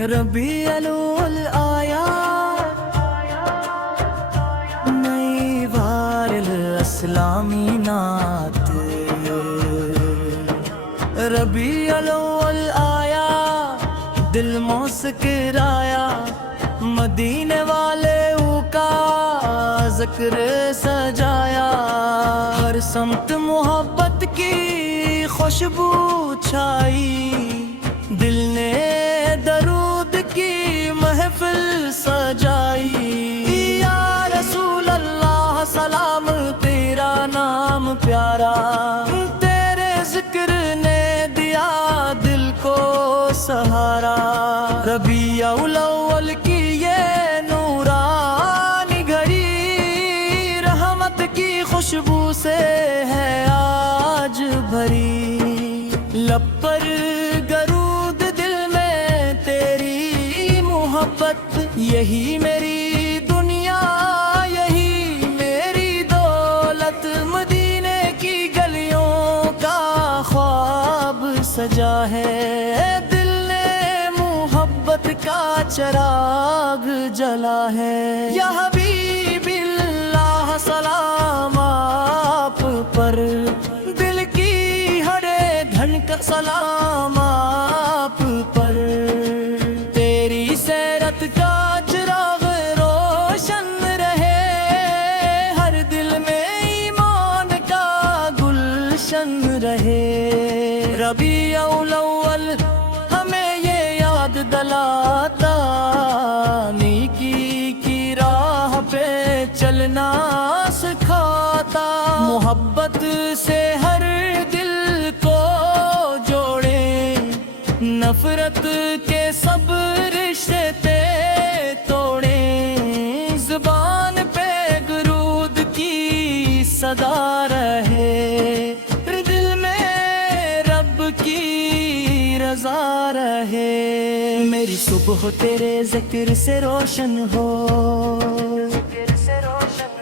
ربیع الاول آیا نئی بار الاسلامی نعت، ربیع الاول آیا دل مسکرایا، مدینے والے کا ذکر سجایا، ہر سمت محبت کی خوشبو چھائی، دل نے درود کی محفل سجائی، یا رسول اللہ سلام تیرا نام پیارا، تیرے ذکر نے دیا دل کو سہارا، ربیع الاول کی یہ نورانی گھڑی رحمت کی خوشبو سے ہے آج بھری، لب پر گرود دل میں تیری محبت، یہی میری دنیا یہی میری دولت، مدینے کی گلیوں کا خواب سجا ہے، دل نے محبت کا چراغ جلا ہے، یا حبیب اللہ سلام آپ پر، دل کی ہر دھڑکن کا سلام آپ پر، تیری سیرت کا چراغ روشن رہے، ہر دل میں ایمان کا گلشن رہے، ربیع الاول ہمیں یہ یاد دلاتا، نیکی کی راہ پہ چلنا سکھاتا، محبت سے ہر دل کو جوڑے، نفرت کے سب رشتے توڑے، زبان پہ درود کی صدا رہے، دل میں رب کی رضا رہے، میری صبح تیرے ذکر سے روشن ہو،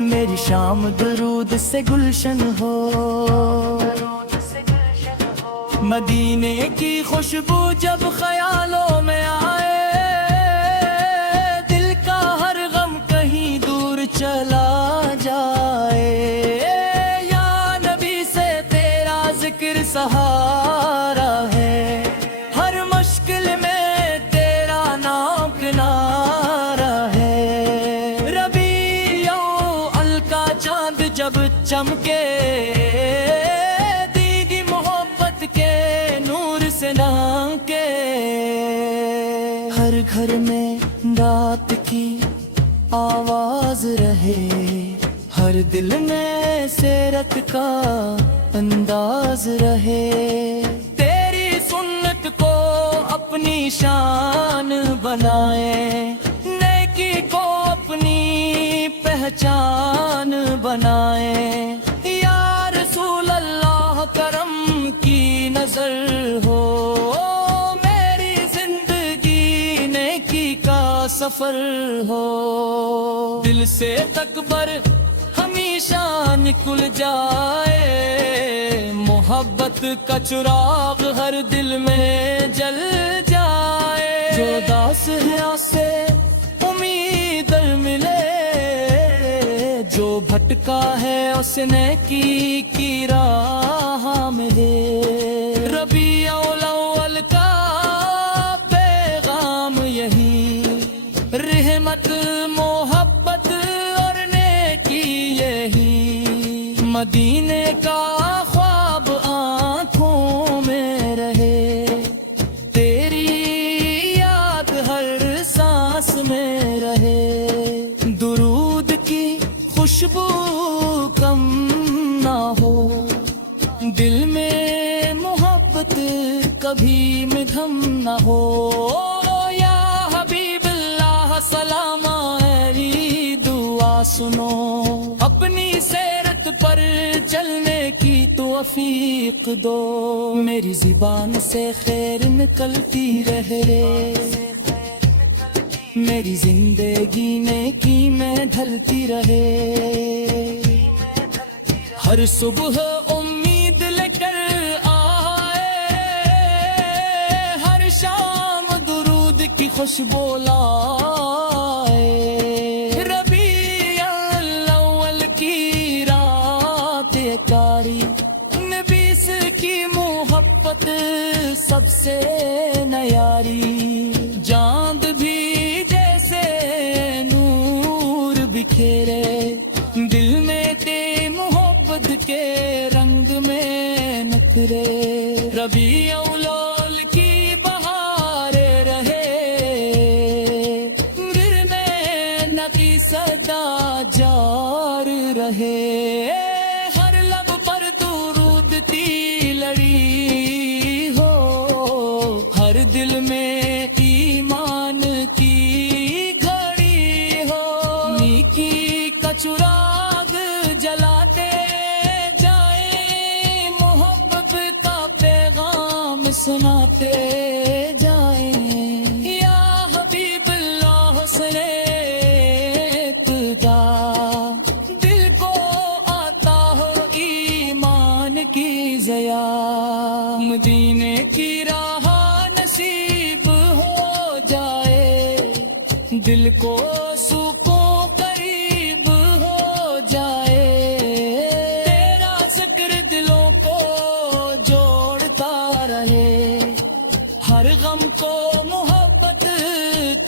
میری شام درود سے گلشن ہو، مدینے کی خوشبو جب خیالوں میں آئے، دل کا ہر غم کہیں دور چلا جائے، یا نبی سے تیرا ذکر سہارا ہے، ہر مشکل میں تیرا نام کنارہ ہے، ربیع الاول کا چاند جب چمکے، دیدی محبت کے نور سے ڈھانکے، ہر گھر میں رات کی آواز رہے، ہر دل میں سیرت کا انداز رہے، تیری سنت کو اپنی شان بنائے، نیکی کو اپنی پہچان بنائے، یا رسول اللہ کرم کی نظر ہو، میری زندگی نیکی کا سفر ہو، دل سے تکبر ہمیشہ نکل جائے، محبت کا چراغ ہر دل میں جل جائے، جو داس ہے اسے امید ملے، جو بھٹکا ہے اس نے کی راہ ملے، ربیع الاول کا پیغام یہی، رحمت محبت اور نیکی یہی، مدینے کا خواب آنکھوں میں رہے، تیری یاد ہر سانس میں رہے، درود کی خوشبو کم نہ ہو، دل میں محبت کبھی مدھم نہ ہو، یا حبیب اللہ سلام میری دعا سنو، اپنی سیرت پر چلنے کی توفیق دو، میری زبان سے خیر نکلتی رہے، میری زندگی نیکی میں ڈھلتی رہے، ہر صبح امید لے کر آئے، ہر شام درود کی خوشبو لائے، ربیع الاول کی رات کاری، نبی کی محبت سب سے نیاری، چاند بھی جیسے نور بکھیرے، دل میں تھے محبت کے رنگ میں نکھرے، ربیع الاول کی بہار رہے، دل میں نقی صدا جار رہے، ہر لب پر درود کی لڑی ہو، ہر دل میں ایمان کی گھڑی ہو، نیکی کا چراغ جلاتے جائیں، محبت کا پیغام سناتے جائیں، یا حبیب اللہ حسن ابتدا، دل کو آتا ہو ایمان کی ضیا، مدینے کی راہ نصیب ہو جائے، دل کو سکون قریب ہو جائے، تیرا ذکر دلوں کو جوڑتا رہے، ہر غم کو محبت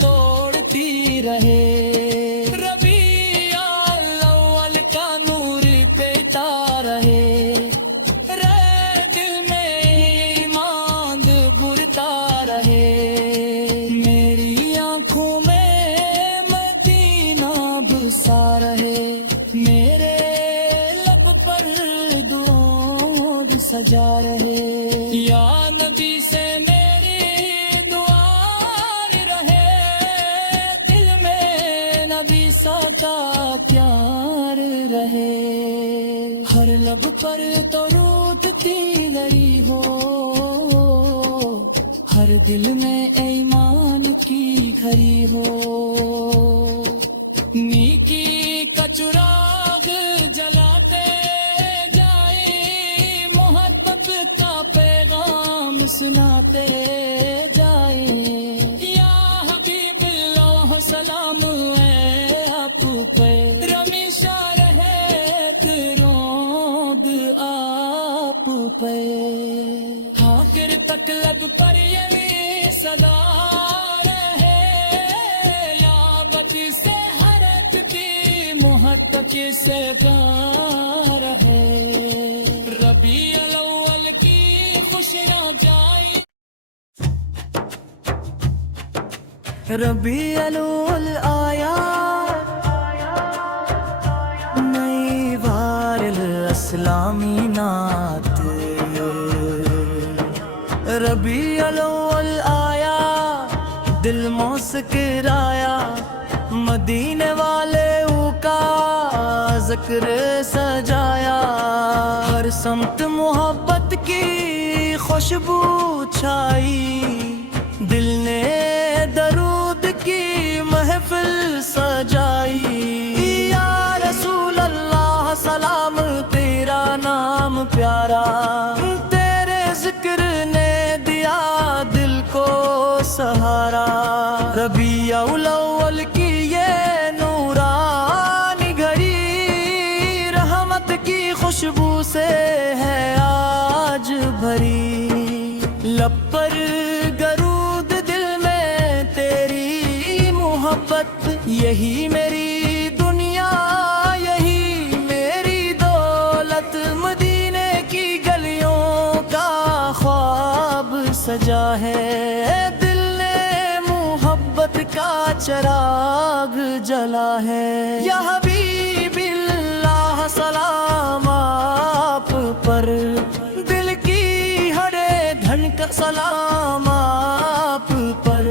توڑتی رہے، ربیع الاول کا نور پیتا رہے، دل میں ایمان برتا رہے، میری آنکھوں میں مدینہ بسا رہے، میرے لب پر دعا سجا رہے، یا نبی سے میری دعا رہے، دل میں نبی سا پیار رہے، ہر لب پر درود کی لڑی ہو، ہر دل میں ایمان کی گھڑی ہو، نیکی کا چراغ جلاتے جائیں، محبت کا پیغام سناتے جائیں، یا حبیب اللہ سلام ہے آپ پہ، ہمیشہ رہے کرود آپ پہ، آخر تک لب پر یہ صدا رہے، یا بتی سے حرت کی محقق سے گار ہے، ربیع الاول کی خوشیاں جائیں، ربیع الاول آیا، نئی بار الاسلامی نعت، ربیع الاول آیا، دل مسکرایا، مدینے والے کا ذکر سجایا، ہر سمت محبت کی خوشبو چھائی، دل نے درود کی محفل سجائی، یا رسول اللہ سلام تیرا نام پیارا، تیرے ذکر نے دیا دل کو سہارا، ربیع الاول کی یہ نورانی گھڑی، رحمت کی خوشبو سے ہے آج بھری، لب پر گرود دل میں تیری محبت، یہی میری دنیا یہی میری دولت، مدینے کی گلیوں کا خواب سجا ہے، دل نے محبت کا چراغ جلا ہے، یا حبیب اللہ سلام آپ پر، دل کی ہر دھن کا سلام آپ پر،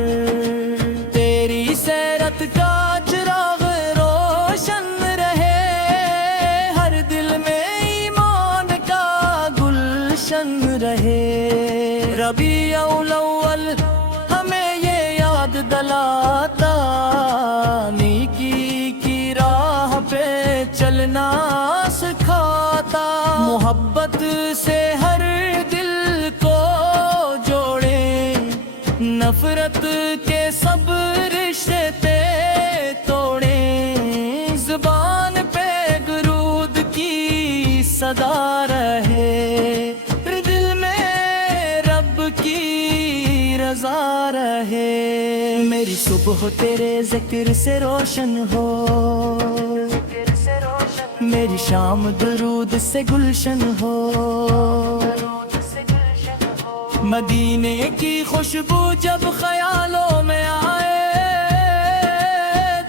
تیری سیرت کا چراغ روشن رہے، ہر دل میں ایمان کا گلشن رہے، ربیع الاول ہمیں یہ یاد دلاتا، نیکی کی راہ پہ چلنا سکھاتا، محبت سے ہر دل کو جوڑے، نفرت کے سب مزہ رہے. میری صبح تیرے ذکر سے روشن ہو، میری شام درود سے گلشن ہو. مدینے کی خوشبو جب خیالوں میں آئے،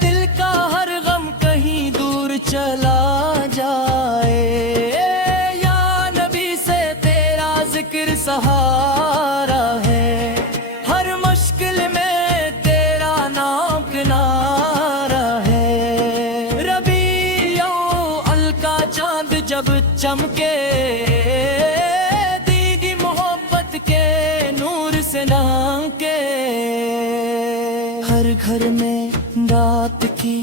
دل کا ہر غم کہیں دور چلا جائے. یا نبی سے تیرا ذکر سہارا ہے، ہر مشکل میں تیرا نام کنارہ ہے. ربیع الاول کا چاند جب چمکے، دیدی محبت کے نور سے نام کے. ہر گھر میں رات کی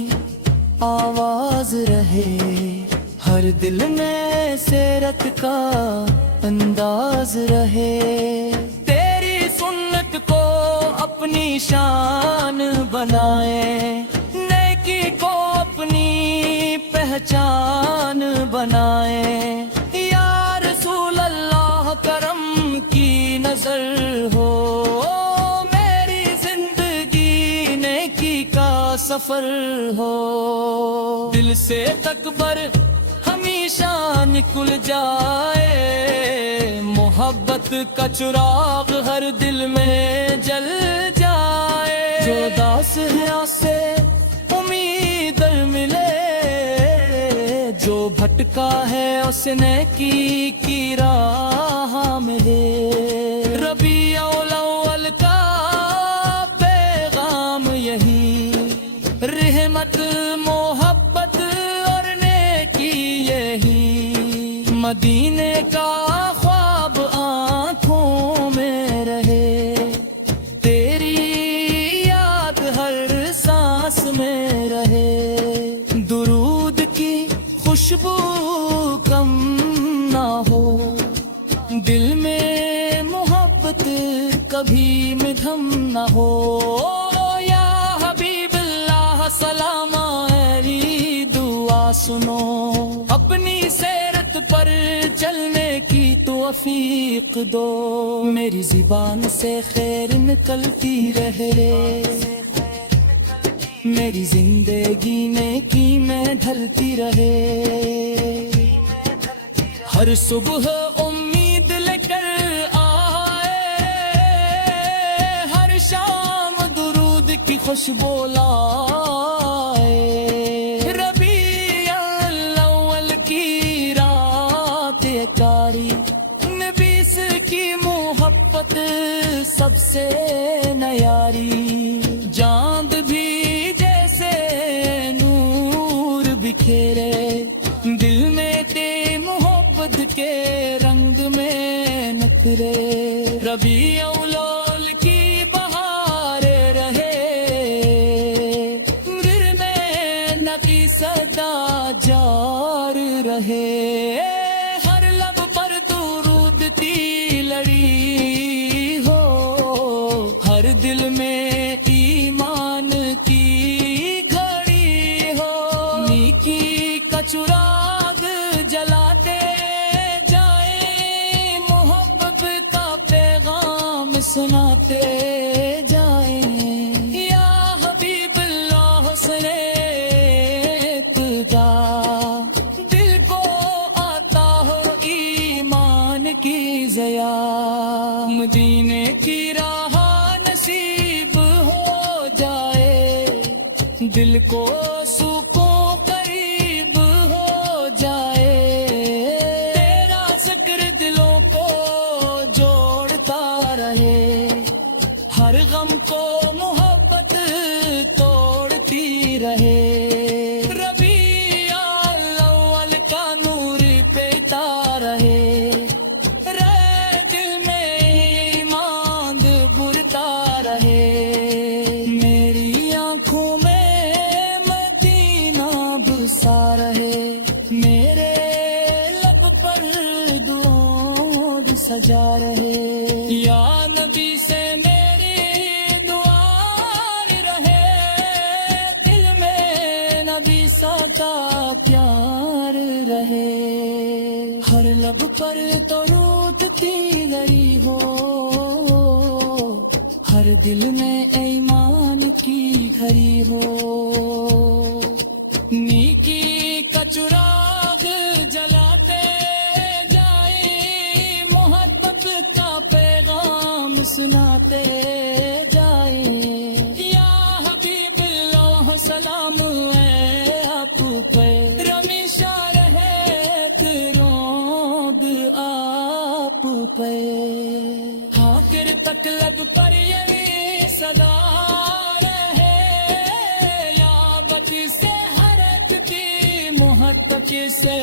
آواز رہے، ہر دل میں سیرت کا انداز رہے. تیری سنت کو اپنی شان بنائے، نیکی کو اپنی پہچان بنائے. یا رسول اللہ کرم کی نظر ہو، میری زندگی نیکی کا سفر ہو. دل سے تکبر ہمیشہ نکل جائے، محبت کا چراغ ہر دل میں جل جائے. جو داس ہے اسے امید ملے، جو بھٹکا ہے اس نیکی کی راہ ملے. ربیع الاول کا پیغام یہی، رحمت محبت اور نیکی یہی. مدینے کا خواب آنکھوں میں رہے، تیری یاد ہر سانس میں رہے. درود کی خوشبو کم نہ ہو، دل میں محبت کبھی مدھم نہ ہو. یا حبیب اللہ سلام میری دعا سنو، اپنی سیرت پر چلنے کی توفیق دو. میری زبان سے خیر نکلتی رہے، میری زندگی نیکی میں ڈھلتی رہے. ہر صبح امید لے کر آئے، ہر شام درود کی خوشبو لائے. ربیع الاول کی رات کاری، نبی کی محبت سب سے نیاری. چاند بھی جیسے نور بکھیرے، دل میں تیری محبت کے رنگ میں نکھرے. ربیع الاول کی بہار رہے، دل میں نبی صدا جار رہے. ہر لب پر درود کی لڑی ہو، ہر دل میں ایمان کی گھڑی ہو. نیکی کا چراغ جلاتے جائیں، محبت کا پیغام سناتے جائیں. یا حبیب اللہ حسن ابتدا، دل کو آتا ہو ایمان کی ضیا. مدینے کی راہ نصیب ہو جائے، دل کو سکون قریب ہو جائے. تیرا ذکر دلوں کو جوڑتا رہے، ہر غم کو محبت توڑتی رہے. ربیع الاول کا نور پیتا رہے، دل میں ایمان برتا رہے. میری آنکھوں میں مدینہ بسا رہے، میرے لب پر دعا سجا رہے. یا نبی سے میری دعا رہے، دل میں نبی ساتا پیار رہے. ہر لب پر تو روٹتی لری ہو، ہر ہر دل میں ایمان کی گھڑی ہو، نیکی کا چراغ جلاتے جائیں، محبت کا پیغام سناتے جائیں۔ یا حبیب اللہ سلام ہے آپ پہ، رمیشہ رہے کرود آپ پہ۔ آخر تک لب پر یہی صدا رہے، یا بتی سے ہر ایک کی محبت سے